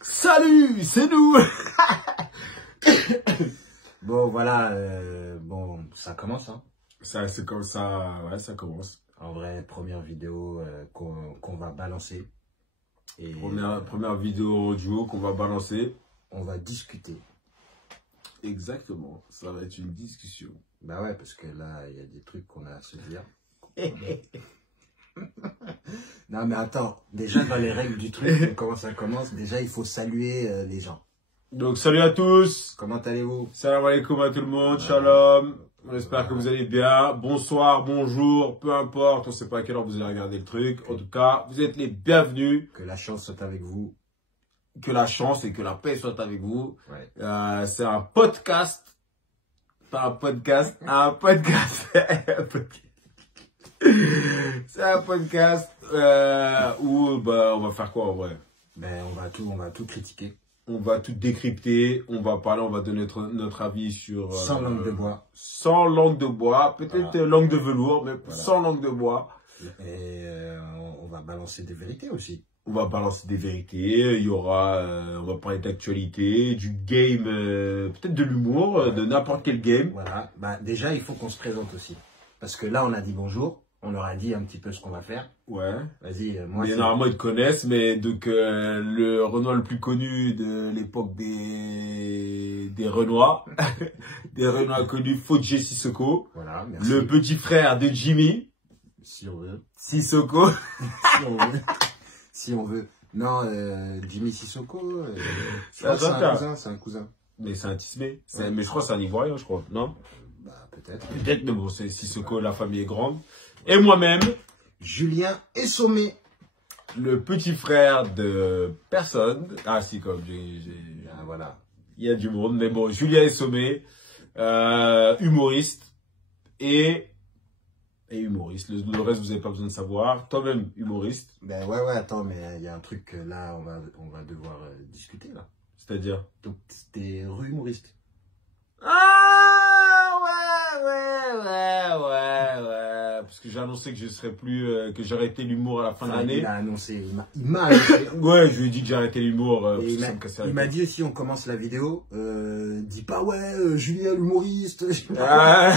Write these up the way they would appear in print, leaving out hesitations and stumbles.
Salut, c'est nous. Bon, voilà, bon, ça commence, hein. C'est comme ça, ouais, ça commence. En vrai, première vidéo qu'on va balancer. Et Première vidéo audio qu'on va balancer. on va discuter. Exactement, ça va être une discussion. Bah ouais, parce que là, il y a des trucs qu'on a à se dire. Non, mais attends, déjà dans les règles du truc, comment ça commence, déjà il faut saluer les gens. Donc salut à tous. Comment allez-vous? Salam alaikum à tout le monde, shalom. On espère que vous allez bien. Bonsoir, bonjour, peu importe, on sait pas à quelle heure vous allez regarder le truc. En tout cas, vous êtes les bienvenus. Que la chance soit avec vous. Que la chance et que la paix soient avec vous. Ouais. C'est un podcast. Pas un podcast, un podcast. C'est un podcast où bah, on va faire quoi en vrai? Ben, on va tout critiquer. On va tout décrypter, on va parler, on va donner notre avis sur... Sans langue de bois. Sans langue de bois, peut-être Voilà. langue de velours, mais Voilà. sans langue de bois. Et on va balancer des vérités aussi. On va balancer des vérités, il y aura, on va parler d'actualité, du game, peut-être de l'humour, de n'importe quel game. Voilà. Bah, déjà, il faut qu'on se présente aussi. Parce que là, on a dit bonjour. On leur a dit un petit peu ce qu'on va faire. Ouais. Vas-y, moi, Mais c'est... normalement, ils te connaissent, mais donc le Renoir le plus connu de l'époque des Renoirs, des Renoirs connus, Fodje Sissoko, Voilà, merci. le petit frère de Jimmy, Si on veut. Sissoko. Si on veut. Si on veut. Non, Jimmy Sissoko, je crois que c'est un cousin. Mais c'est un Tismé. Ouais. Mais je crois que c'est un Ivoirien, je crois. Non? Bah, peut-être. Peut-être, mais bon, c'est Sissoko, la famille est grande. Et moi-même, Julien Essomé. le petit frère de personne. Ah, si, comme Ah, voilà. il y a du monde. Mais bon, Julien Essomé, humoriste et humoriste. Le reste, vous n'avez pas besoin de savoir. Toi-même, humoriste. Ben ouais, attends, mais il y a un truc que là, on va devoir discuter, là. C'est-à-dire? Donc, t'es rue humoriste. Ah, ouais. Parce que j'ai annoncé que je serais plus, que j'arrêtais l'humour à la fin de l'année. Il a annoncé, il m'a annoncé. Ouais, je lui ai dit que j'arrêtais l'humour. Parce Et que ça me cassait la il m'a tête. dit aussi, on commence la vidéo, dis pas ouais, Julien l'humoriste. Ah.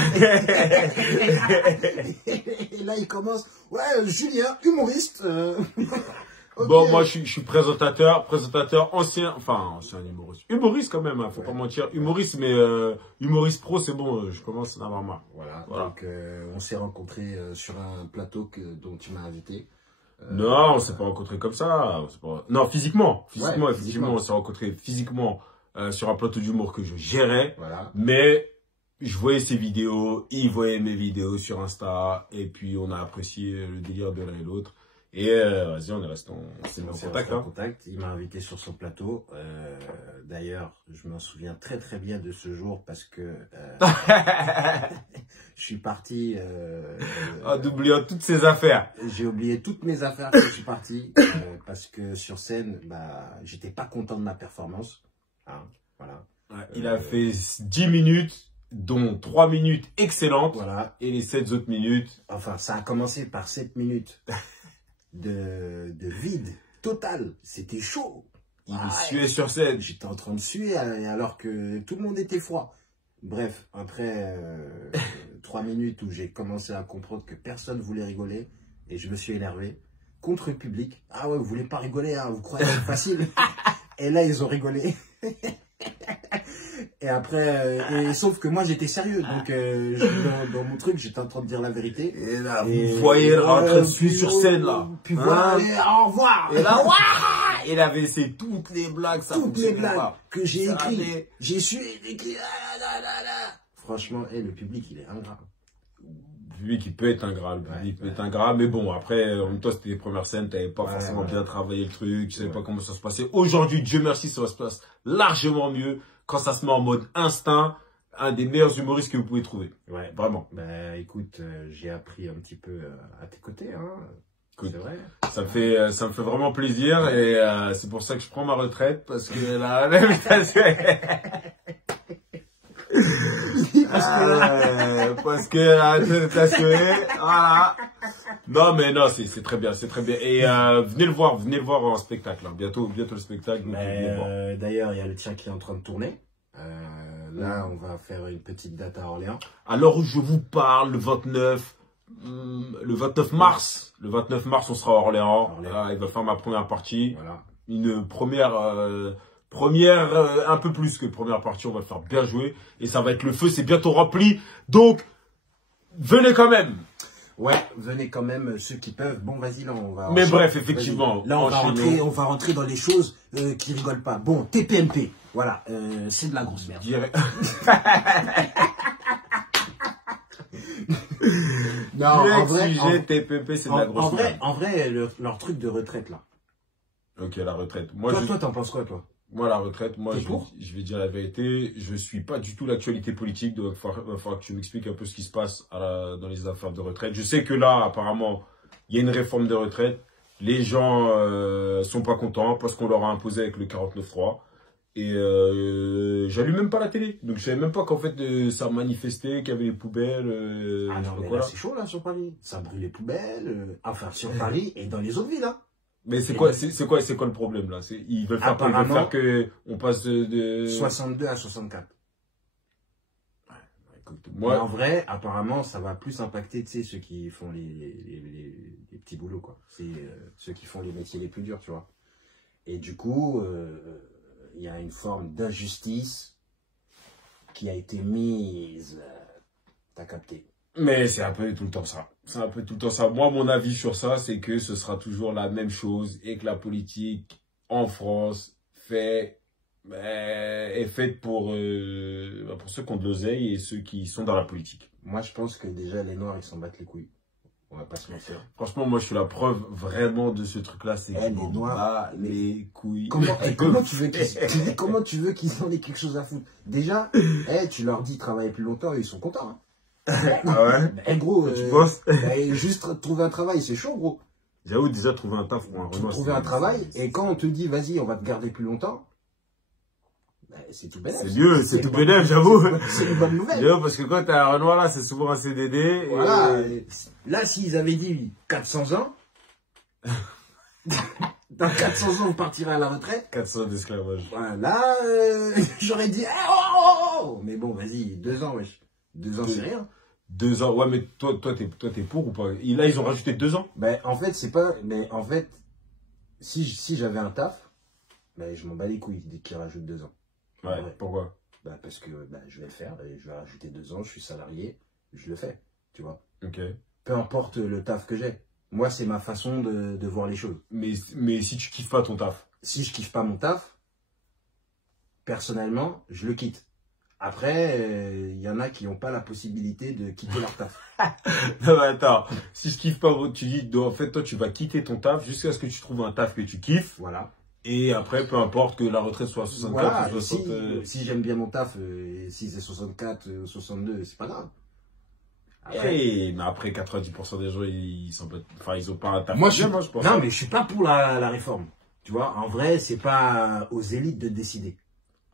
Et là, il commence, ouais, Julien humoriste. Ok. Bon, moi, je suis présentateur ancien humoriste. Humoriste quand même, hein, faut Ouais. pas mentir. Humoriste, mais humoriste pro, c'est bon, je commence à en avoir marre. Voilà. Voilà. Donc on s'est rencontrés sur un plateau dont tu m'as invité. Non, on s'est pas rencontrés comme ça. Non, physiquement. Ouais, Effectivement, on s'est rencontrés physiquement sur un plateau d'humour que je gérais. Voilà. Mais je voyais ses vidéos, il voyait mes vidéos sur Insta, et puis on a apprécié le délire de l'un et l'autre. Et vas-y, on est resté en contact. En Hein. contact. Il m'a invité sur son plateau. D'ailleurs, je m'en souviens très très bien de ce jour parce que je suis parti. En oubliant toutes ses affaires. J'ai oublié toutes mes affaires quand je suis parti parce que sur scène, bah, j'étais pas content de ma performance. Hein, voilà. Ouais, il a fait 10 minutes, dont 3 minutes excellentes. Voilà. Et les 7 autres minutes. Enfin, ça a commencé par 7 minutes de vide total. C'était chaud. Il Ah, suait sur scène. J'étais en train de suer alors que tout le monde était froid. Bref, après 3 minutes où j'ai commencé à comprendre que personne voulait rigoler et je me suis énervé contre le public. Ah ouais, vous voulez pas rigoler, hein, vous croyez que c'est facile. Et là, ils ont rigolé. Et après, sauf que moi j'étais sérieux, donc dans mon truc j'étais en train de dire la vérité. Et là, vous voyez en train de suivre sur scène là. Puis voilà, allez, au revoir. Et là, ouah, il avait laissé toutes les blagues, ça Toutes les fonctionnait blagues pas. que j'ai Ça écrites, allait. j'ai su écrire. Franchement, le public il est ingrat. Le public, il peut être ingrat, le public peut être ingrat, mais bon, après, en même temps, c'était les premières scènes, t'avais pas forcément bien travaillé le truc, tu savais pas comment ça se passait. Aujourd'hui, Dieu merci, ça se passe largement mieux quand ça se met en mode instinct, un des meilleurs humoristes que vous pouvez trouver. Ouais, Vraiment. Bah écoute, j'ai appris un petit peu à tes côtés, hein. Écoute, C'est vrai. ça me fait vraiment plaisir et c'est pour ça que je prends ma retraite parce que là, putain, parce que... voilà. Non, mais non, c'est très bien, c'est très bien. Et venez le voir en spectacle. Hein. Bientôt le spectacle. D'ailleurs, il y a le tien qui est en train de tourner. Là, on va faire une petite date à Orléans. Alors, je vous parle, le 29 mars. Le 29 mars, on sera à Orléans. Il va faire ma première partie. Voilà. Une première, un peu plus que première partie. On va le faire bien jouer. Et ça va être le feu, c'est bientôt rempli. Donc, venez quand même. Ouais, venez quand même, ceux qui peuvent. Bon, vas-y, là, on va... Mais bref, effectivement. Là, on va rentrer dans les choses qui rigolent pas. Bon, TPMP, voilà, c'est de la grosse merde. Non, en vrai, TPMP, c'est de la grosse merde. En vrai, leur truc de retraite, là. Ok, la retraite. Toi, t'en penses quoi, toi? Moi, la retraite, je vais dire la vérité, je suis pas du tout l'actualité politique, donc il va falloir que tu m'expliques un peu ce qui se passe dans les affaires de retraite. Je sais que là, apparemment, il y a une réforme de retraite. Les gens sont pas contents parce qu'on leur a imposé avec le 49.3. Et j'allume même pas la télé. Donc je savais même pas qu'en fait ça manifestait, qu'il y avait les poubelles. Ah non, mais là, c'est chaud, là, sur Paris. Ça brûle les poubelles. Enfin, sur Paris et dans les autres villes, hein. Mais c'est quoi le problème là? Ils veulent faire que on passe de 62 à 64. Ouais, écoute, mais en vrai, apparemment, ça va plus impacter, tu sais, ceux qui font les petits boulots, quoi. C'est ceux qui font les métiers les plus durs, tu vois. Et du coup, il y a une forme d'injustice qui a été mise. T'as capté. Mais c'est un peu tout le temps ça. C'est un peu tout le temps ça. Moi, mon avis sur ça, c'est que ce sera toujours la même chose et que la politique en France est faite pour ceux qui ont de l'oseille et ceux qui sont dans la politique. Moi, je pense que déjà, les Noirs, ils s'en battent les couilles. On va pas se mentir. Franchement, moi, je suis la preuve vraiment de ce truc-là. C'est les Noirs, les couilles. Comment tu veux qu'ils en aient quelque chose à foutre? Déjà, tu leur dis travailler plus longtemps et ils sont contents. Hein. Ah ouais? Gros, tu penses? Juste trouver un travail, c'est chaud, gros. J'avoue, déjà, trouver un taf pour un Renoir. Trouver un travail, et quand on te dit, vas-y, on va te garder plus longtemps, c'est tout bénef. C'est mieux, c'est tout bénef, j'avoue. C'est une bonne nouvelle. J'avoue, parce que quand t'as un Renoir, là, c'est souvent un CDD. Voilà. Là, s'ils avaient dit 400 ans, dans 400 ans, on partirait à la retraite. 400 d'esclavage. Voilà, là, j'aurais dit, oh. Mais bon, vas-y, 2 ans, wesh. 2 ans, c'est rien. 2 ans, ouais, mais toi, t'es pour ou pas? Et là, ils ont rajouté 2 ans. Ben, en fait, c'est pas, mais en fait, si j'avais un taf, ben, je m'en bats les couilles dès qu'ils rajoutent 2 ans. Ouais, pourquoi? Ben, parce que, je vais le faire, et je vais rajouter 2 ans, je suis salarié, je le fais, tu vois. Ok. Peu importe le taf que j'ai. Moi, c'est ma façon de voir les choses. Mais si tu kiffes pas ton taf? Si je kiffe pas mon taf, personnellement, je le quitte. Après, il y en a qui n'ont pas la possibilité de quitter leur taf. Non, mais attends. Si je kiffe pas, tu dis, en fait, toi, tu vas quitter ton taf jusqu'à ce que tu trouves un taf que tu kiffes. Voilà. Et après, peu importe que la retraite soit à 64 voilà, ou 60. Si j'aime bien mon taf, si c'est 64 ou 62, c'est pas grave. Mais après, 90% des gens, ils ont pas un taf. Moi, je pense. Non, mais je suis pas pour la réforme. Tu vois, en vrai, c'est pas aux élites de décider.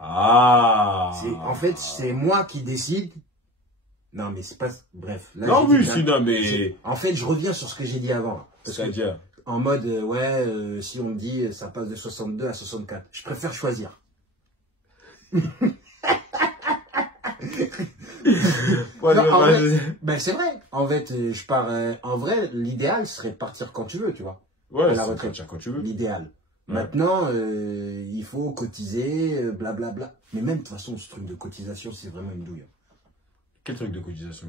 Ah. En fait, c'est moi qui décide. Non, mais c'est pas... Bref. Là, non, oui, sinon, mais... En fait, je reviens sur ce que j'ai dit avant. C'est-à-dire en mode, si on me dit ça passe de 62 à 64, je préfère choisir. Ben c'est vrai. En fait, je pars. En vrai, l'idéal serait de partir quand tu veux, tu vois. Ouais, à la retraite, quand tu veux. L'idéal. Ouais. Maintenant, il faut cotiser, blablabla. Mais même, de toute façon, ce truc de cotisation, c'est vraiment une douille. Quel truc de cotisation?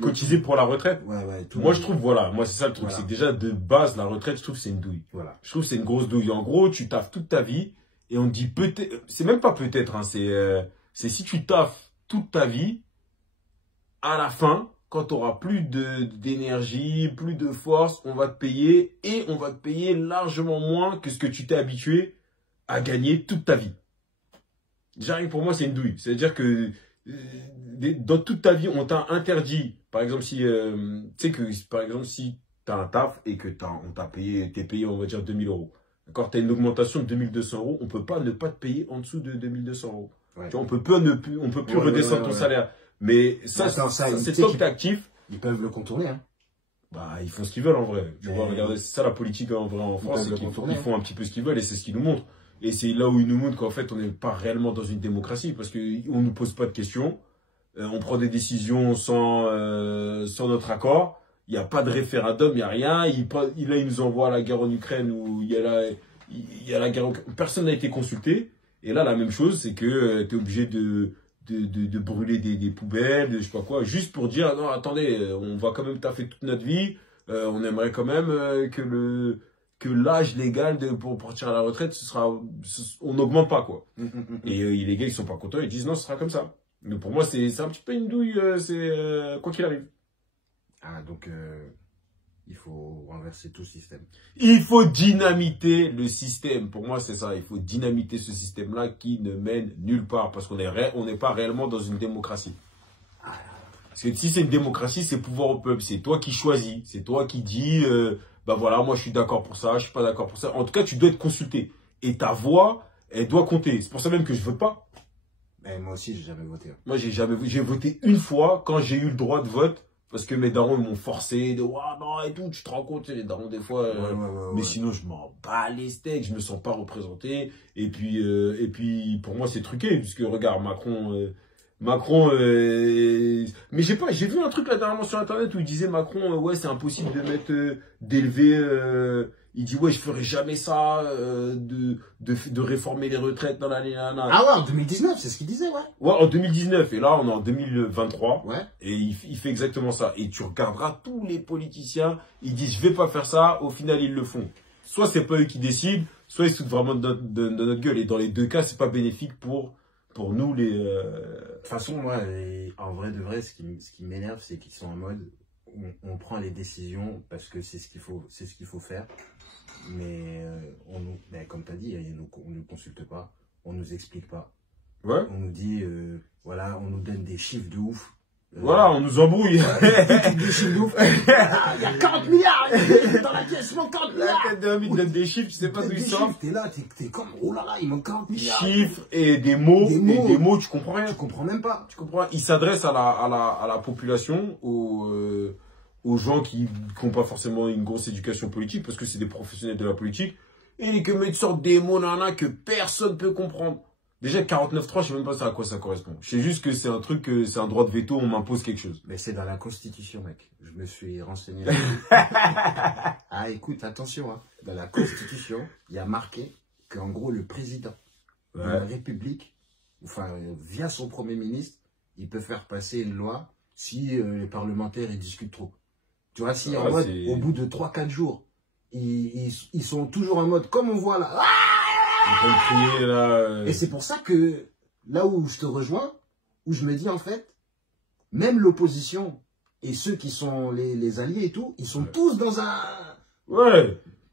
Cotiser pour la retraite? Ouais. Moi, je trouve, voilà, moi, c'est ça le truc. Voilà. C'est que déjà, de base, la retraite, je trouve que c'est une douille. Voilà. Je trouve que c'est une grosse douille. En gros, tu taffes toute ta vie et on te dit peut-être, c'est même pas peut-être, hein, c'est si tu taffes toute ta vie, à la fin, quand tu auras plus d'énergie, plus de force, on va te payer et on va te payer largement moins que ce que tu t'es habitué à gagner toute ta vie. Déjà, pour moi, c'est une douille. C'est-à-dire que dans toute ta vie, on t'a interdit, par exemple, si tu sais que, par exemple, si tu as un taf et que on t'a payé, t'es payé, on va dire, 2000 €. D'accord, tu as une augmentation de 2200 €, on peut pas ne pas te payer en dessous de 2200 €. Ouais. Tu vois, on peut plus redescendre ton salaire. Mais ça, Attends, c'est tant que t'es actif, ils peuvent le contourner, hein. bah, ils font ce qu'ils veulent en vrai. Tu vois, regardez, c'est ça la politique en vrai en France, c'est qu'ils font un petit peu ce qu'ils veulent et c'est ce qu'ils nous montrent. Et c'est là où ils nous montrent qu'en fait, on n'est pas réellement dans une démocratie parce qu'on ne nous pose pas de questions, on prend des décisions sans notre accord, il n'y a pas de référendum, il n'y a rien. Là, ils nous envoient à la guerre en Ukraine où il y a la guerre. Personne n'a été consulté. Et là, la même chose, c'est que tu es obligé de brûler des poubelles, de je sais pas quoi, juste pour dire, non, attendez, on va quand même taffer toute notre vie, on aimerait quand même que l'âge légal pour partir à la retraite, on n'augmente pas, quoi. Et les gars, ils sont pas contents, ils disent, non, ce sera comme ça. Mais pour moi, c'est un petit peu une douille, quoi qu'il arrive. Ah, donc, il faut renverser tout le système. Il faut dynamiter le système. Pour moi, c'est ça. Il faut dynamiter ce système-là qui ne mène nulle part. Parce qu'on n'est pas réellement dans une démocratie. Parce que si c'est une démocratie, c'est pouvoir au peuple. C'est toi qui choisis. C'est toi qui dis, bah voilà, moi je suis d'accord pour ça, je suis pas d'accord pour ça. En tout cas, tu dois être consulté. Et ta voix, elle doit compter. C'est pour ça même que je vote pas. Mais moi aussi, j'ai jamais voté. Moi, j'ai voté une fois quand j'ai eu le droit de vote. Parce que mes darons, ils m'ont forcé de, ouah, non, et tout, tu te rends compte, les darons, des fois. Mais sinon, je m'en bats les steaks, je me sens pas représenté. Et puis, pour moi, c'est truqué, puisque, regarde, Macron, mais j'ai vu un truc là dernièrement sur Internet où il disait Macron, ouais, c'est impossible d'élever, il dit, ouais, je ferai jamais ça, de réformer les retraites dans l'année. Ah ouais, en 2019, c'est ce qu'il disait, ouais. Ouais, en 2019, et là, on est en 2023. Ouais. Et il fait exactement ça. Et tu regarderas tous les politiciens, ils disent, je vais pas faire ça, au final, ils le font. Soit c'est pas eux qui décident, soit ils se foutent vraiment de notre gueule. Et dans les deux cas, c'est pas bénéfique pour nous, les... De toute façon, moi, en vrai de vrai, ce qui m'énerve, c'est qu'ils sont en mode, on prend les décisions parce que c'est ce qu'il faut faire. Mais comme tu as dit, on ne nous consulte pas, on ne nous explique pas. Ouais. On nous dit, voilà, on nous donne des chiffres de ouf. Voilà, on nous embrouille. Des chiffres de ouf. Il y a 40 milliards dans la caisse, il manque 40 milliards. La tête d'un mythe donne des chiffres, tu sais pas d'où ils sortent. T'es là, t'es comme, oh là là, il manque 40 milliards. Chiffres et des mots, tu comprends rien. Tu comprends même pas. Tu comprends rien. Ils s'adressent à la population, aux gens qui n'ont pas forcément une grosse éducation politique, parce que c'est des professionnels de la politique, et que mettent sortent des mots nana que personne peut comprendre. Déjà, 49.3, je sais même pas à quoi ça correspond. Je sais juste que c'est un truc, c'est un droit de veto, on m'impose quelque chose. Mais c'est dans la Constitution, mec. Je me suis renseigné. Ah, écoute, attention, hein. Dans la Constitution, il y a marqué qu'en gros, le président de la République, enfin, via son Premier ministre, il peut faire passer une loi si les parlementaires ils discutent trop. Tu vois, si en mode, au bout de 3-4 jours, ils sont toujours en mode, comme on voit là, Crier, là, Et c'est pour ça que, là où je te rejoins, où je me dis en fait, même l'opposition et ceux qui sont les alliés et tout, ils sont tous dans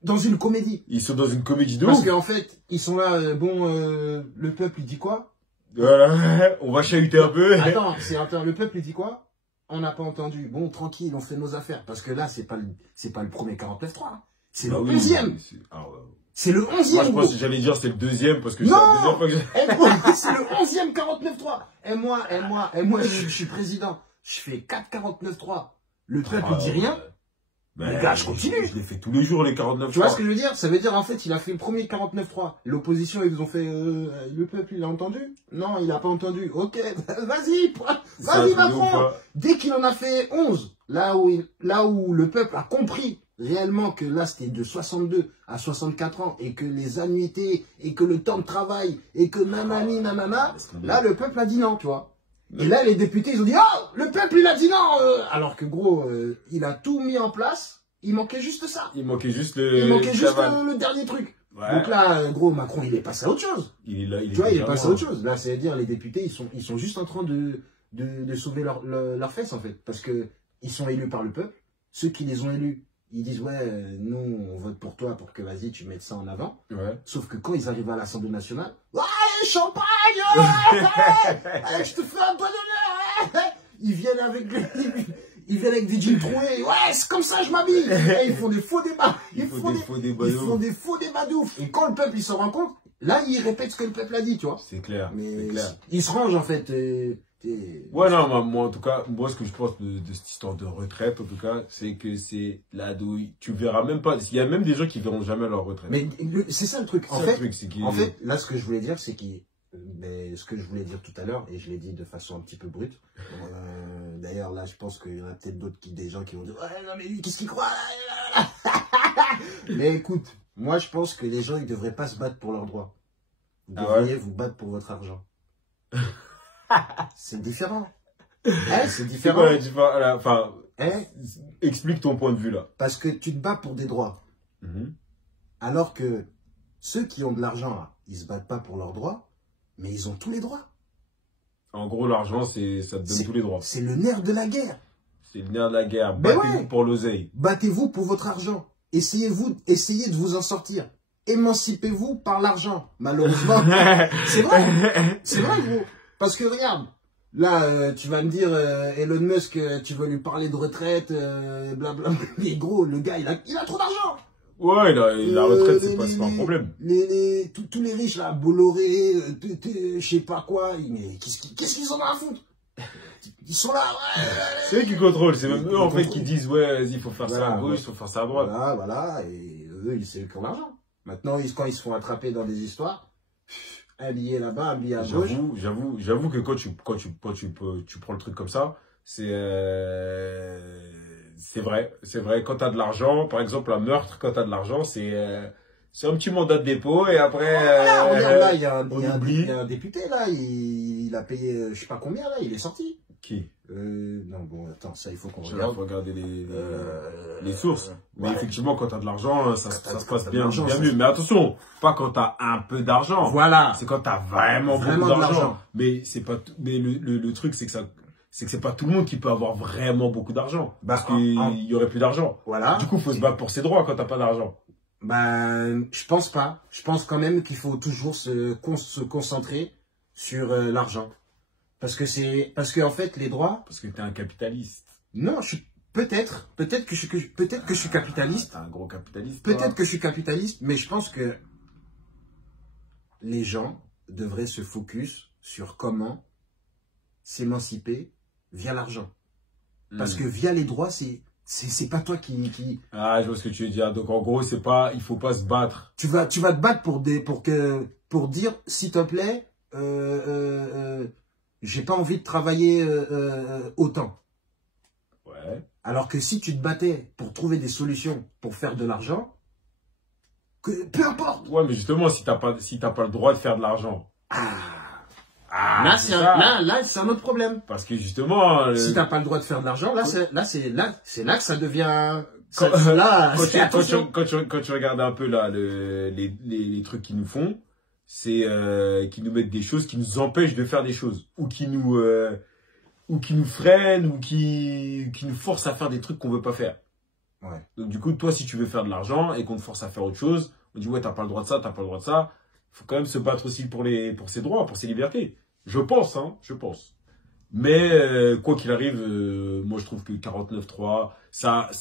dans une comédie. Ils sont dans une comédie de Parce ouf. qu'en fait, ils sont là, le peuple il dit quoi? On va chahuter un peu. Attends, le peuple il dit quoi? On n'a pas entendu. Bon, tranquille, on fait nos affaires. Parce que là, c'est pas le premier 49.3. C'est le 11e. C'est le 11e. Moi, je pense que j'allais dire c'est le deuxième parce que c'est la deuxième fois que c'est le 11e 49.3. Et moi, je suis président. Je fais 4-49.3. Le peuple ne dit rien. Les gars, je continue. Je les fais tous les jours, les 49.3. Tu vois ce que je veux dire? Ça veut dire, en fait, il a fait le premier 49.3. L'opposition, ils ont fait, le peuple, il a entendu? Non, il n'a pas entendu. Ok, vas-y, Macron. Dès qu'il en a fait 11, là où le peuple a compris réellement que là, c'était de 62 à 64 ans et que les annuités et que le temps de travail et que nanani, nanana, là, le peuple a dit non, tu vois. Et là, les députés, ils ont dit, oh, le peuple, il a dit non. Alors que gros, il a tout mis en place. Il manquait juste ça. Il manquait juste le dernier truc. Ouais. Donc là, gros, Macron, il est passé à autre chose. Il est passé à autre chose. Là, c'est-à-dire, les députés, ils sont juste en train de sauver leurs fesses, en fait. Parce que ils sont élus par le peuple. Ceux qui les ont élus, ils disent, ouais, nous, on vote pour toi pour que, vas-y, tu mettes ça en avant. Ouais. Sauf que quand ils arrivent à l'Assemblée nationale, ouais, champagne, je te fais un bon honneur. Ils viennent avec des jeans troués. Ouais, c'est comme ça, je m'habille. Ils font des faux débats. Ils font des faux débats de ouf. Et quand le peuple, il s'en rend compte, là, ils répètent ce que le peuple a dit, tu vois. C'est clair. Mais ils se rangent, en fait. discuter. Ouais, non, moi, en tout cas, moi, ce que je pense de cette histoire de retraite, en tout cas, c'est que c'est la douille. Tu verras même pas. Il y a même des gens qui verront jamais leur retraite. Mais c'est ça le truc. En fait, là, ce que je voulais dire, c'est mais ce que je voulais dire tout à l'heure, et je l'ai dit de façon un petit peu brute. D'ailleurs, là, je pense qu'il y en a peut-être des gens qui vont dire, ouais, non, mais lui, qu'est-ce qu'il croit? Mais écoute, moi, je pense que les gens, ils devraient pas se battre pour leurs droits. Vous devriez vous battre pour votre argent. C'est différent. C'est différent. Enfin, explique ton point de vue là. Parce que tu te bats pour des droits. Alors que ceux qui ont de l'argent, là, ils se battent pas pour leurs droits, mais ils ont tous les droits. En gros, l'argent, ça te donne tous les droits. C'est le nerf de la guerre. C'est le nerf de la guerre. Battez-vous pour l'oseille. Battez-vous pour votre argent. Essayez de vous en sortir. Émancipez-vous par l'argent. Malheureusement, c'est vrai. C'est vrai, gros. Parce que regarde, là, tu vas me dire, Elon Musk, tu veux lui parler de retraite, blablabla. Mais gros, le gars, il a trop d'argent. Ouais, la retraite, c'est pas un problème. Tous les riches, là, Bolloré, je sais pas quoi, mais qu'est-ce qu'ils en ont à foutre? Ils sont là, c'est eux qui contrôlent, c'est même eux, en fait, qui disent, ouais, vas-y, il faut faire ça à gauche, il faut faire ça à droite. Voilà, et eux, c'est eux qui ont l'argent. Maintenant, quand ils se font attraper dans des histoires, un billet là-bas, un billet à gauche. J'avoue que quand tu prends le truc comme ça, c'est vrai, quand t'as de l'argent, par exemple, un meurtre, quand t'as de l'argent, c'est un petit mandat de dépôt, et après, regarde là, il y a un député, là, il a payé, je sais pas combien, là, il est sorti. Qui? Non, bon, attends, ça, il faut qu'on regarde. Il faut regarder les sources. Mais effectivement, quand t'as de l'argent, ça se passe bien mieux. Mais attention, pas quand t'as un peu d'argent. Voilà. C'est quand t'as vraiment beaucoup d'argent. Mais le truc, c'est que c'est pas tout le monde qui peut avoir vraiment beaucoup d'argent. Parce qu'il y aurait plus d'argent. Voilà. Du coup, faut se battre pour ses droits quand t'as pas d'argent. Je pense pas. Je pense quand même qu'il faut toujours se concentrer sur l'argent. Parce que en fait, les droits... Parce que t'es un capitaliste. Non, peut-être que je suis capitaliste. T'es un gros capitaliste. Peut-être que je suis capitaliste, mais je pense que les gens devraient se focus sur comment s'émanciper via l'argent. Parce que via les droits, c'est pas toi qui... Ah, je vois ce que tu veux dire. Donc en gros, il faut pas se battre. Tu vas te battre pour dire, s'il te plaît, j'ai pas envie de travailler autant. Ouais. Alors que si tu te battais pour trouver des solutions pour faire de l'argent, peu importe. Ouais, mais justement, si t'as pas le droit de faire de l'argent. Là, c'est un autre problème. Parce que justement, si t'as pas le droit de faire de l'argent, c'est là que ça devient. Quand tu regardes un peu là les trucs qu'ils nous font, c'est qu'ils nous mettent des choses qui nous empêchent de faire des choses, ou qui nous freinent, ou qui nous forcent à faire des trucs qu'on veut pas faire. Ouais. Donc du coup, toi, si tu veux faire de l'argent et qu'on te force à faire autre chose, on dit ouais, t'as pas le droit de ça, t'as pas le droit de ça. Faut quand même se battre aussi pour ses droits, pour ses libertés. Je pense, je pense. Mais quoi qu'il arrive, moi je trouve que 49.3, ça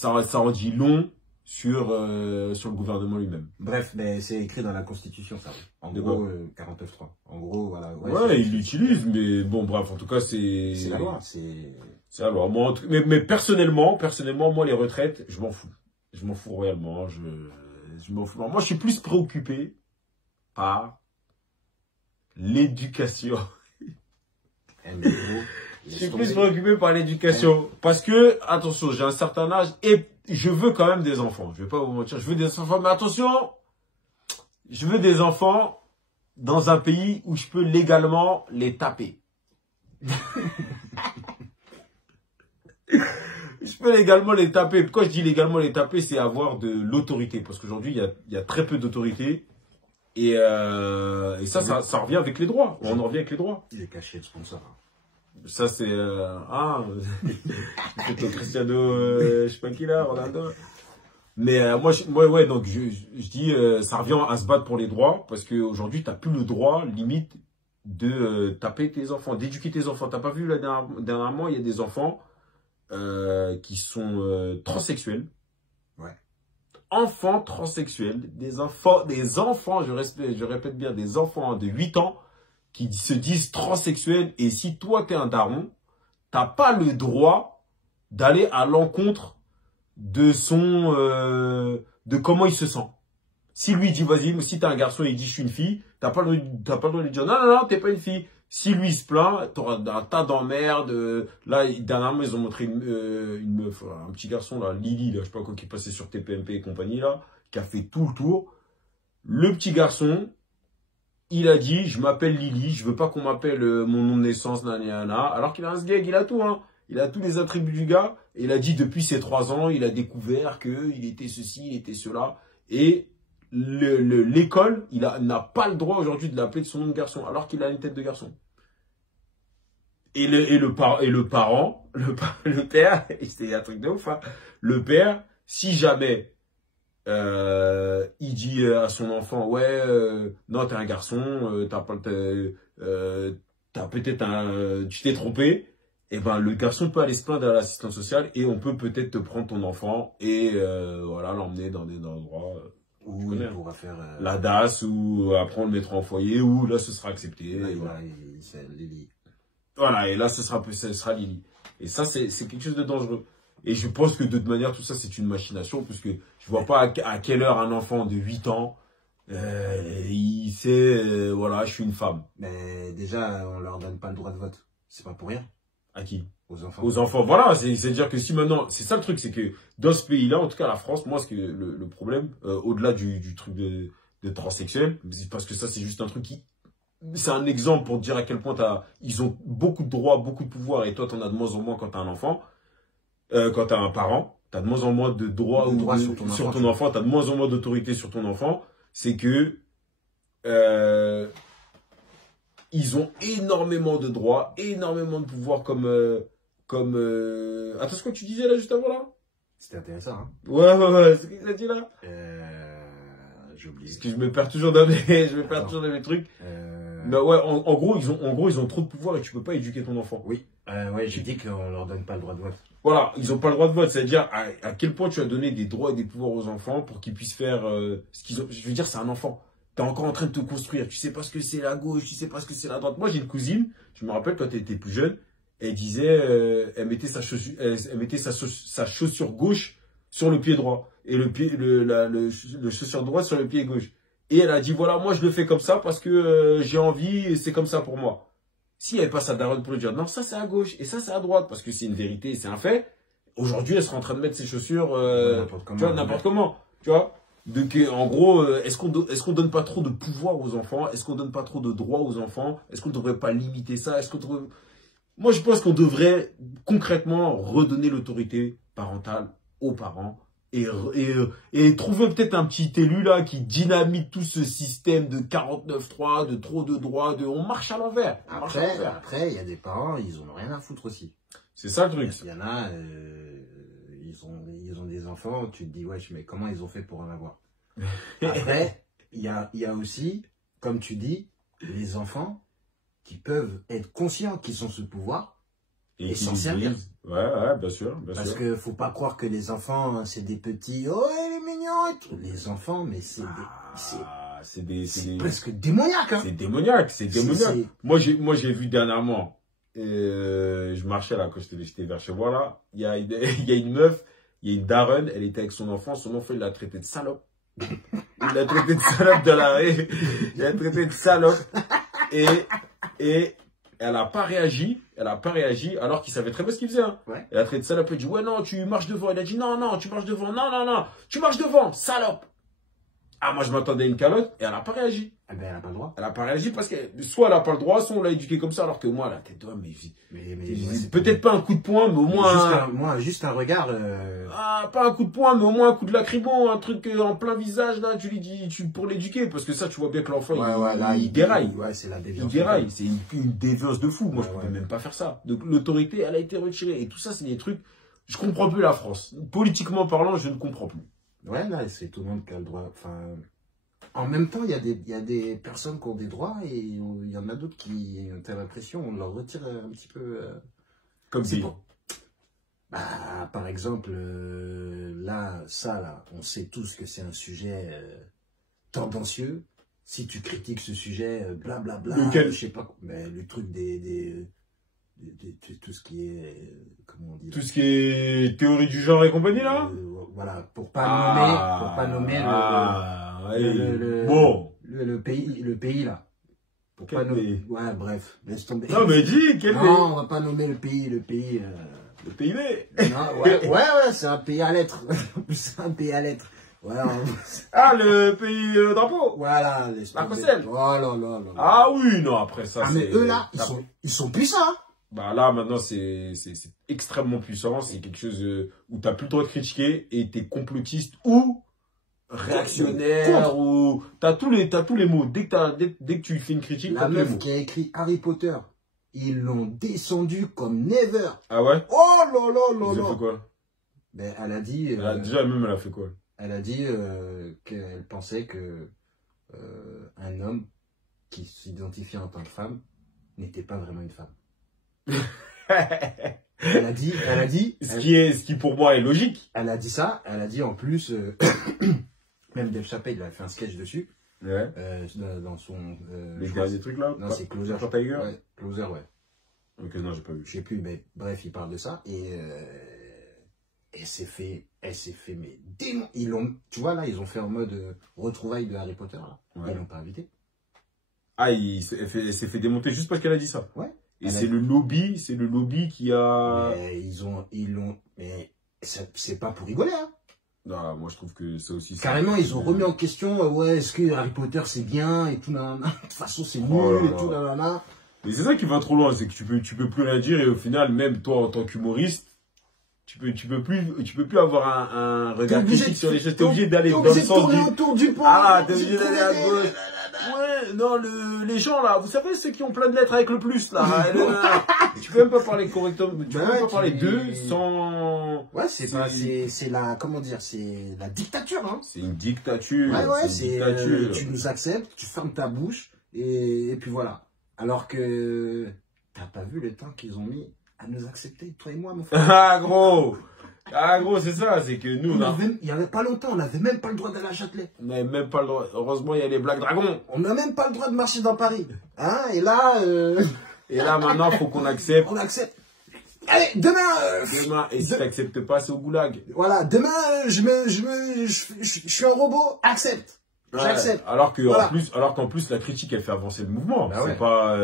en dit long sur le gouvernement lui-même. Bref, mais c'est écrit dans la Constitution, ça. En gros, 49.3. En gros, voilà. Ouais, il l'utilise, mais bon, bref, en tout cas, c'est la loi. C'est la loi. Moi, mais personnellement, moi, les retraites, je m'en fous. Je m'en fous royalement. Je m'en fous. Moi, je suis plus préoccupé par l'éducation. Je suis plus préoccupé par l'éducation. Parce que, attention, j'ai un certain âge et je veux quand même des enfants. Je vais pas vous mentir, je veux des enfants. Mais attention, je veux des enfants dans un pays où je peux légalement les taper. Je peux légalement les taper. Pourquoi je dis légalement les taper, c'est avoir de l'autorité. Parce qu'aujourd'hui, il y a très peu d'autorité. Et ça revient avec les droits. On en revient avec les droits. Il est caché le sponsor. Ça, c'est... c'est Cristiano, je sais pas qui là, Ronaldo. Mais ouais, donc je dis, ça revient à se battre pour les droits. Parce qu'aujourd'hui, tu n'as plus le droit, limite, de taper tes enfants, d'éduquer tes enfants. T'as pas vu, là, dernièrement, il y a des enfants qui sont transsexuels. Ouais. Enfants transsexuels, des enfants, je répète bien, des enfants de 8 ans qui se disent transsexuels. Et si toi, t'es un daron, t'as pas le droit d'aller à l'encontre de de comment il se sent. Si lui dit, vas-y, si t'es un garçon et il dit, je suis une fille, t'as pas le droit de lui dire, non, non, non, t'es pas une fille. Si lui se plaint, t'auras un tas d'emmerdes. Là, dernièrement, ils ont montré une meuf, un petit garçon, là, Lily, là, je sais pas quoi, qui passait sur TPMP et compagnie, là, qui a fait tout le tour. Le petit garçon, il a dit, je m'appelle Lily, je veux pas qu'on m'appelle mon nom de naissance, nanana, alors qu'il a un sgeg, il a tout, hein. Il a tous les attributs du gars. Et il a dit, depuis ses 3 ans, il a découvert qu'il était ceci, il était cela. Et l'école, n'a pas le droit aujourd'hui de l'appeler de son nom de garçon, alors qu'il a une tête de garçon. Et le parent, le père, c'est un truc de ouf, hein. Le père, si jamais il dit à son enfant, ouais, non, t'es un garçon, tu t'es trompé, et ben le garçon peut aller se plaindre à l'assistante sociale et on peut peut-être te prendre ton enfant et voilà, l'emmener dans des endroits où il pourra faire la DAS, ou après on le mettra en foyer, ou là ce sera accepté. Là, et voilà. C'est Lily. Voilà, et là ce sera Lily. Et ça c'est quelque chose de dangereux. Et je pense que de toute manière tout ça c'est une machination, puisque je vois pas à quelle heure un enfant de 8 ans il sait voilà, je suis une femme. Mais déjà on leur donne pas le droit de vote. C'est pas pour rien. À qui? Aux enfants. Aux enfants, voilà, c'est-à-dire que si maintenant, c'est ça le truc, c'est que dans ce pays-là, en tout cas la France, moi, le problème, au-delà du truc de transsexuel, parce que ça c'est juste un truc c'est un exemple pour dire à quel point ils ont beaucoup de droits, beaucoup de pouvoir, et toi t'en as de moins en moins quand t'as un enfant, quand t'as un parent, t'as de moins en moins de droits sur ton enfant, t'as de moins en moins d'autorité sur ton enfant, c'est que ils ont énormément de droits, énormément de pouvoirs Attends, c'est quoi que tu disais là juste avant là? C'était intéressant, hein? Ouais, c'est ce qu'il a dit là? J'ai oublié. Parce que je me perds toujours dans mes trucs. Mais ouais, en gros, ils ont trop de pouvoir et tu peux pas éduquer ton enfant. Oui. Ouais, j'ai dit qu'on leur donne pas le droit de vote. Voilà, ils ont pas le droit de vote. C'est-à-dire à quel point tu as donné des droits et des pouvoirs aux enfants pour qu'ils puissent faire ce qu'ils ont. Je veux dire, c'est un enfant. T'es encore en train de te construire. Tu sais pas ce que c'est la gauche, tu sais pas ce que c'est la droite. Moi, j'ai une cousine, je me rappelle quand elle était plus jeune, elle disait, elle mettait sa chaussure gauche sur le pied droit et le chaussure droite sur le pied gauche. Et elle a dit, voilà, moi je le fais comme ça parce que j'ai envie et c'est comme ça pour moi. Si elle passe à daronne pour lui dire, non, ça c'est à gauche et ça c'est à droite parce que c'est une vérité, c'est un fait. Aujourd'hui, elle sera en train de mettre ses chaussures, tu vois, n'importe comment, tu vois. Donc, en gros, est-ce qu'on donne pas trop de pouvoir aux enfants? Est-ce qu'on donne pas trop de droits aux enfants? Est-ce qu'on devrait pas limiter ça? Moi, je pense qu'on devrait concrètement redonner l'autorité parentale aux parents et trouver peut-être un petit élu là qui dynamite tout ce système de 49.3, de trop de droits, on marche à l'envers. Après, il y a des parents, ils en ont rien à foutre aussi. C'est ça le truc. Il y en a, ils ont des enfants, tu te dis, wesh, mais comment ils ont fait pour en avoir? Après, il y a aussi, comme tu dis, les enfants qui peuvent être conscients qu'ils sont sous pouvoir et s'en servir. Ouais, bien sûr. Parce que faut pas croire que les enfants, c'est des petits, oh, il est mignon et tout. Les enfants, mais c'est presque démoniaque. Hein. C'est démoniaque. Moi, j'ai vu dernièrement, je marchais là, quand j'étais vers chez moi là, il y a une meuf, il y a une daronne, elle était avec son enfant il l'a traité de salope. Il l'a traité de salope dans la rue. Il l'a traité de salope. Et elle a pas réagi alors qu'il savait très bien ce qu'il faisait. Hein. Ouais. Elle a traité de salope, elle a dit, ouais, non, tu marches devant. Elle a dit, non, tu marches devant. Non, tu marches devant, salope. Ah, moi, je m'attendais à une calotte et elle a pas réagi. Eh ben, elle a pas le droit. Elle a pas réagi parce que soit elle a pas le droit, soit on l'a éduquée comme ça, alors que moi, la tête d'homme, mais peut-être pas un coup de poing, mais au moins. Juste un regard. Ah, pas un coup de poing, mais au moins un coup de lacrymo, un truc en plein visage, là, tu lui dis, pour l'éduquer, parce que ça, tu vois bien que l'enfant, il déraille. Ouais, c'est la déviance. Il déraille, c'est une déviance de fou. Moi, je pouvais même pas faire ça. Donc, l'autorité, elle a été retirée. Et tout ça, c'est des trucs, je comprends plus la France. Politiquement parlant, je ne comprends plus. Ouais, là, c'est tout le monde qui a le droit. Enfin, en même temps, il y a des personnes qui ont des droits et il y en a d'autres qui, t'as l'impression, on leur retire un petit peu. Comme c'est bon. Bah, par exemple, là, on sait tous que c'est un sujet tendancieux si tu critiques ce sujet, blablabla, lequel? je sais pas, mais le truc tout ce qui est, comment on dit, Tout ce qui est théorie du genre et compagnie, là? voilà, pour pas nommer bon. le pays là. Pour Quel pas nommer, pays? ouais, bref, laisse tomber. Non, mais dis, quel pays? Non, on va pas nommer le pays. Le PIB. Non, ouais, c'est un pays à lettres. C'est un pays à lettres. Voilà. Ah, le pays drapeau. Voilà, les Marc-Aurèle. Oh là là là. Ah oui, non, après ça, mais eux là, ils sont puissants. Hein. Bah là, maintenant, c'est extrêmement puissant. C'est quelque chose où t'as plus le droit de critiquer et t'es complotiste ou réactionnaire ou t'as tous les mots. Dès que tu fais une critique, la meuf qui a écrit Harry Potter, ils l'ont descendu comme never. Ah ouais? Oh là là là Ils ont là. fait quoi? Ben, elle a dit. Déjà, même, elle a fait quoi? Elle a dit qu'elle pensait que un homme qui s'identifiait en tant que femme n'était pas vraiment une femme. Elle a dit. Ce qui pour moi est logique. Elle a dit ça. Elle a dit en plus, même Dave Chappelle, il a fait un sketch dessus. Ouais. Dans son. Les derniers trucs là? Non, c'est Closer. Tiger? Ouais, Closer, ouais. Ok, non, j'ai pas vu. Je sais plus, mais bref, il parle de ça. Et elle s'est fait, mais démon. Tu vois, là, ils ont fait en mode retrouvailles de Harry Potter, là. Ouais. Ils l'ont pas invité. Ah, elle s'est fait démonter juste parce qu'elle a dit ça. Ouais. Et c'est le lobby qui a... Mais c'est pas pour rigoler, hein. Non, moi je trouve que ça aussi... Carrément, ils ont remis en question, ouais, est-ce que Harry Potter c'est bien et tout, nanana. De toute façon, c'est nul et tout, nanana. Mais c'est ça qui va trop loin, c'est que tu peux plus rien dire et au final, même toi en tant qu'humoriste, tu peux plus avoir un regard critique sur les choses. T'es obligé d'aller dans le sens du... autour du pot. Ah, t'es obligé d'aller à gauche. Ouais, non, les gens là, vous savez ceux qui ont plein de lettres avec le plus là. Tu peux même pas parler correctement, tu peux même pas parler d'eux sans... Ouais, c'est la, comment dire, c'est la dictature, hein. C'est une dictature. Ouais, c'est tu nous acceptes, tu fermes ta bouche et puis voilà. Alors que t'as pas vu le temps qu'ils ont mis à nous accepter, toi et moi, mon frère. Ah gros, c'est ça, c'est que nous... Il y avait pas longtemps, on n'avait même pas le droit d'aller à Châtelet. On n'avait même pas le droit. Heureusement, il y a les Black Dragons. On n'a même pas le droit de marcher dans Paris. Hein, et là... Et là, maintenant, il faut qu'on accepte. On accepte. Allez, demain... et si t'acceptes pas, c'est au goulag. Voilà, demain, je suis un robot, accepte. Ouais, j'accepte. Alors qu'en plus, la critique, elle fait avancer le mouvement. Bah c'est ouais. pas...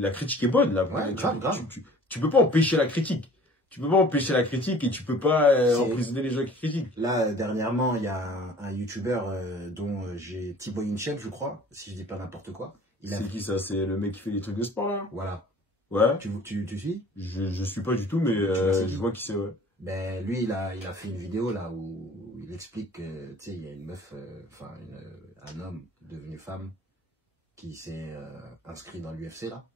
la critique est bonne, là. Ouais, grave. Tu peux pas empêcher la critique. Tu peux pas empêcher la critique et tu peux pas emprisonner les gens qui critiquent. Là, dernièrement, il y a un YouTuber dont j'ai Thibaut Inchek, je crois, si je dis pas n'importe quoi. C'est qui ça? C'est le mec qui fait les trucs de sport, là? Voilà. Ouais. Tu suis? Je suis pas du tout, mais je vois qui c'est, ouais. Ben, lui, il a fait une vidéo là où il explique que, tu sais, il y a une meuf, un homme devenu femme qui s'est inscrit dans l'UFC là.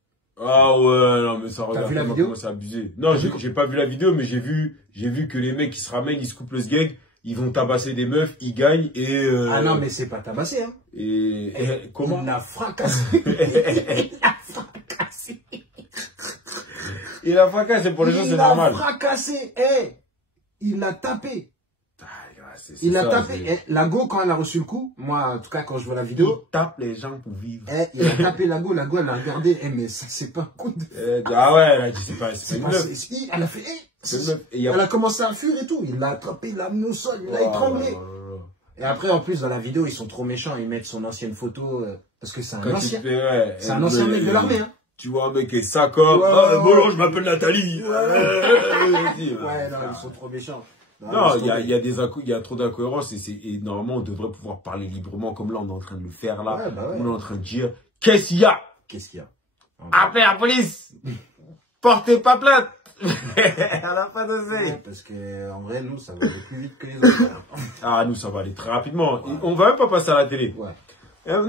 Ah ouais, non mais ça regarde. T'as vu la vidéo? C'est abusé. Non, j'ai pas vu la vidéo, mais j'ai vu que les mecs qui se ramènent, ils se coupent le sgeg, ils vont tabasser des meufs, ils gagnent et... Ah non, mais c'est pas tabassé, hein. Et comment? Il l'a fracassé. Il l'a fracassé. Il a fracassé, pour les gens c'est normal. Il l'a fracassé, il l'a tapé. Il l'a tapé. La go, quand elle a reçu le coup, moi, en tout cas, quand je vois la vidéo... Il tape les gens pour vivre. Il a tapé la go, elle a regardé. Mais ça, c'est pas un coup de... Ah ouais, elle a dit, c'est pas une meuf. Elle a fait... Elle a commencé à fuir et tout. Il l'a attrapé, il l'a amené au sol, il l'a étranglé. Et après, en plus, dans la vidéo, ils sont trop méchants. Ils mettent son ancienne photo, parce que c'est un ancien. C'est un ancien mec de l'armée, hein. Tu vois un mec qui est saccor. Bon, je m'appelle Nathalie. Ouais, non, ils sont trop méchants. Non, il y a trop d'incohérences et normalement on devrait pouvoir parler librement comme là on est en train de le faire là. Ouais, bah ouais. On est en train de dire qu'est-ce qu'il y a? Qu'est-ce qu'il y a? Appelez la police. Portez pas plainte. Elle a pas dosé. Ouais, parce que en vrai nous ça va aller plus vite que les autres. Ah nous ça va aller très rapidement. Ouais. On va même pas passer à la télé. Ouais. Non,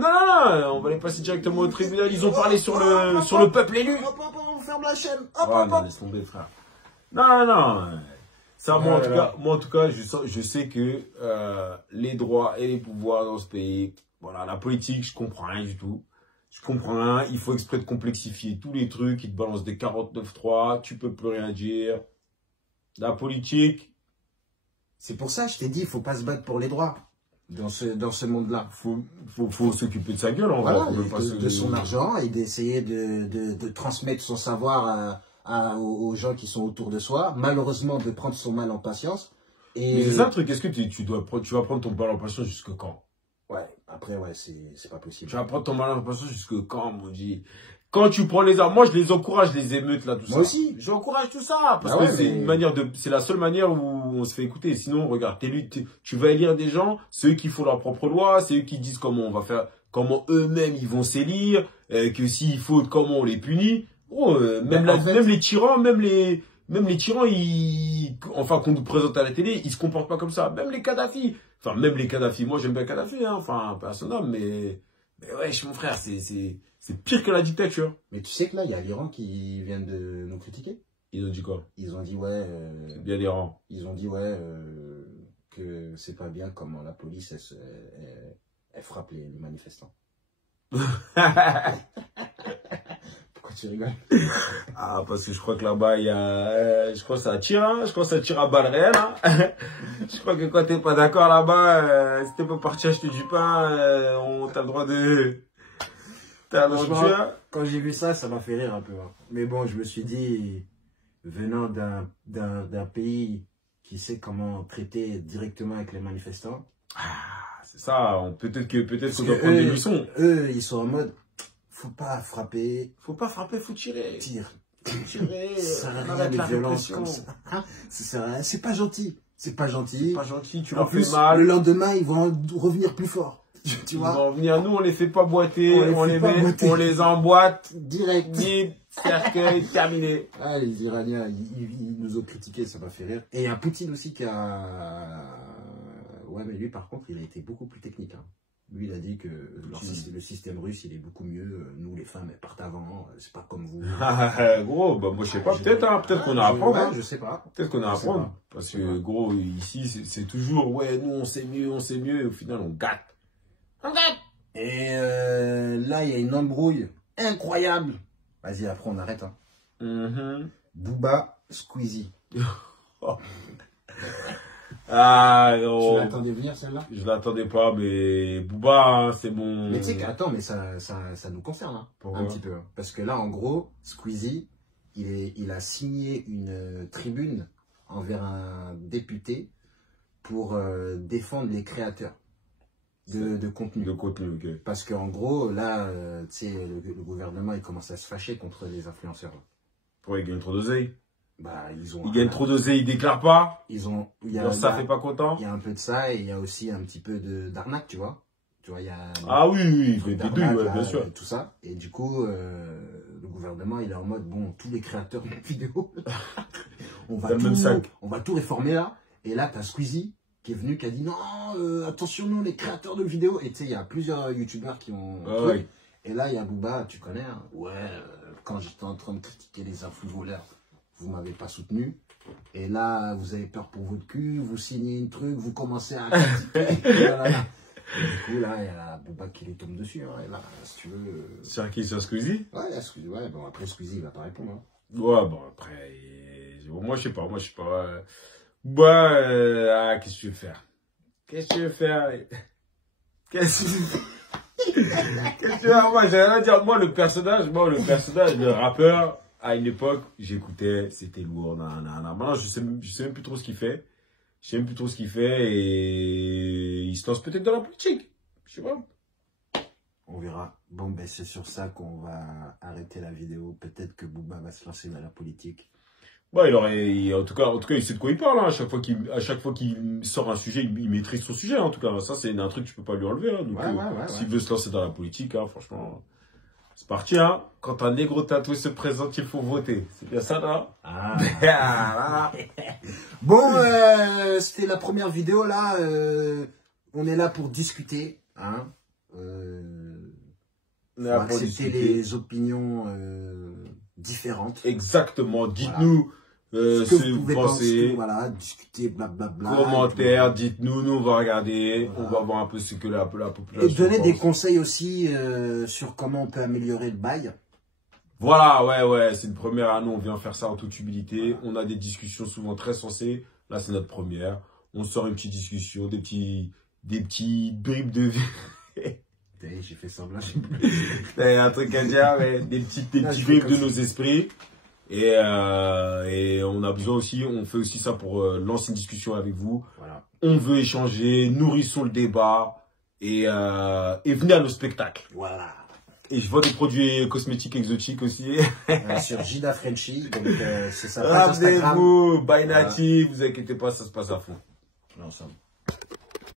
on va aller passer directement au tribunal. Ils ont parlé sur le peuple élu. On ferme la chaîne. Non, laisse tomber, frère. Non. Ça, moi, en tout cas, je sais que les droits et les pouvoirs dans ce pays, voilà, la politique, je comprends rien du tout. Je comprends rien. Il faut exprès de complexifier tous les trucs. Ils te balancent des 49.3. Tu peux plus rien dire. La politique. C'est pour ça, je t'ai dit, il faut pas se battre pour les droits. dans ce monde-là. Faut s'occuper de sa gueule, en Voilà, vrai. de son argent et d'essayer de transmettre son savoir aux gens qui sont autour de soi. Malheureusement, de prendre son mal en patience. Et Mais c'est ça le truc, est-ce que tu vas prendre ton mal en patience jusque quand? ouais, après, ouais, c'est pas possible. Tu vas prendre ton mal en patience jusque quand, mon dit? Quand tu prends les armes, moi je les encourage, les émeutes là, tout ça. Moi aussi. J'encourage tout ça, parce Bah que ouais, c'est mais- une manière c'est la seule manière où on se fait écouter. Sinon, regarde, tu vas élire des gens, c'est eux qui font leur propre loi, c'est eux qui disent comment on va faire, comment eux-mêmes ils vont s'élire, que s'il faut, comment on les punit. Oh, même les tyrans, même les tyrans, enfin, qu'on nous présente à la télé, ils se comportent pas comme ça. Même les Kadhafi. Enfin, même les Kadhafi. Moi, j'aime bien Kadhafi, hein. Enfin, personne, mais ouais, mon frère, c'est pire que la dictature. Mais tu sais que là, il y a l'Iran qui vient de nous critiquer. Ils ont dit quoi? Ils ont dit, ouais, C'est bien l'Iran. ils ont dit, ouais, que c'est pas bien comment la police, elle frappe les manifestants. Pourquoi tu rigoles? Ah, parce que je crois que là-bas, il y a, je crois que ça tire, hein. Je crois que ça tire à balles réelles, hein. Je crois que quand t'es pas d'accord là-bas, si t'es pas parti acheter du pain, t'as le droit de, t'as le droit de tuer, hein. Quand j'ai vu ça, ça m'a fait rire un peu. Hein. Mais bon, je me suis dit, venant d'un pays qui sait comment traiter directement avec les manifestants. Ah, c'est ça. Peut-être qu'on doit que prendre des leçons. Eux, ils sont en mode, faut pas frapper. Faut pas frapper, faut tirer. Tire. Faut tirer. Ça on rien arrête de la violence répression. comme ça. Hein, c'est pas gentil. C'est pas gentil. C'est pas gentil, tu En leur fais plus, mal. le lendemain, ils vont revenir plus fort. Tu Ils vois, vont venir, nous, on les fait pas boiter, On les fait pas boiter. on les emboîte. direct. Vide, cercueil, terminé. Ah, les Iraniens, ils nous ont critiqué, ça m'a fait rire. Et il y a Poutine aussi qui a... Ouais, mais lui, par contre, il a été beaucoup plus technique. Hein. Lui, il a dit que le système russe, il est beaucoup mieux. Nous, les femmes, elles partent avant. C'est pas comme vous. Gros, bah, moi, je sais pas, peut-être, hein, peut-être qu'on a à apprendre. Hein. Je sais pas. Peut-être qu'on a à Je sais apprendre. pas. Parce que, gros, ici, c'est toujours, ouais, nous, on sait mieux, et au final, on gâte. On gâte. Et là, il y a une embrouille incroyable. Vas-y, après, on arrête. Hein. Booba, Squeezie. Ah, Tu gros. l'attendais venir, celle-là? Je l'attendais pas, mais Booba, hein, c'est bon. Mais tu sais qu'attends, mais ça nous concerne hein, un petit peu. Hein. Parce que là, en gros, Squeezie, il a signé une tribune envers un député pour défendre les créateurs de contenu. De contenu, ok. Parce qu'en gros, là, tu sais, le gouvernement, il commence à se fâcher contre les influenceurs. Pour ils gagnent trop d'oseille. Bah, Ils gagnent trop d'oseille, ils déclarent pas. Il y a, Alors ça fait pas content. il y a un peu de ça et il y a aussi un petit peu d'arnaque, tu vois. Tu vois, il y a... Ah oui, il fait des d'arnaque, douilles, ouais, là, bien sûr. tout ça. Et du coup, le gouvernement, il est en mode, bon, tous les créateurs de vidéos, on va tout réformer là. Et là, t'as Squeezie qui est venu, qui a dit, non, attention, nous, les créateurs de vidéos. Et tu sais, il y a plusieurs youtubeurs qui ont... Ah ouais. Et là, il y a Booba, tu connais, hein, ouais, quand j'étais en train de critiquer les influx voleurs, vous m'avez pas soutenu. Et là, vous avez peur pour votre cul, vous signez une truc, vous commencez à critiquer. Voilà. Et du coup, là, il y a Booba qui lui tombe dessus. Hein. Et là, si tu veux... Sur qui, sur Squeezie? Ouais, ouais, bon, après Squeezie, il va pas répondre. Hein. Ouais, bon, après, moi, je sais pas. Bah, qu'est-ce que tu veux faire? Qu'est-ce que tu veux faire? Qu'est-ce que tu veux faire? Moi, j'ai rien à dire. Moi, le personnage, le rappeur, à une époque, j'écoutais, c'était lourd, Maintenant, je sais même plus trop ce qu'il fait. Je sais même plus trop ce qu'il fait et il se lance peut-être dans la politique. Je sais pas. On verra. Bon, ben, c'est sur ça qu'on va arrêter la vidéo. Peut-être que Booba va se lancer dans la politique. Ouais, en tout cas, il sait de quoi il parle, hein. À chaque fois qu'il sort un sujet, il maîtrise son sujet, en tout cas. Ça, c'est un truc que tu peux pas lui enlever, hein. Donc, s'il veut se lancer dans la politique, hein, franchement, c'est parti, hein. Quand un négro tatoué se présente, il faut voter. C'est bien ça, là? Ah. Bon, c'était la première vidéo, là. On est là pour discuter, hein. On est là pour accepter discuter. les opinions différentes. Exactement. Dites-nous ce ce que que vous vous pouvez pensez. penser, voilà, discuter, blablabla. Commentaires, dites-nous, nous on va regarder, Voilà. on va voir un peu ce que la population Et donner des pense. conseils aussi sur comment on peut améliorer le bail. Voilà, ouais, c'est une première à nous, on vient faire ça en toute humilité. On a des discussions souvent très sensées. Là, c'est notre première. On sort une petite discussion, des petits des petits bribes de vie. J'ai fait semblant. T'as un truc à dire, mais des petits bribes de nos esprits. Et on a besoin aussi, on fait aussi ça pour lancer une discussion avec vous. Voilà. On veut échanger, nourrissons le débat et venez à nos spectacles. Voilà. Et je vends des produits cosmétiques exotiques aussi. Sur Gina Frenchy, donc c'est ça. Rappelez-vous, By Native, vous inquiétez pas, ça se passe à fond. Ensemble.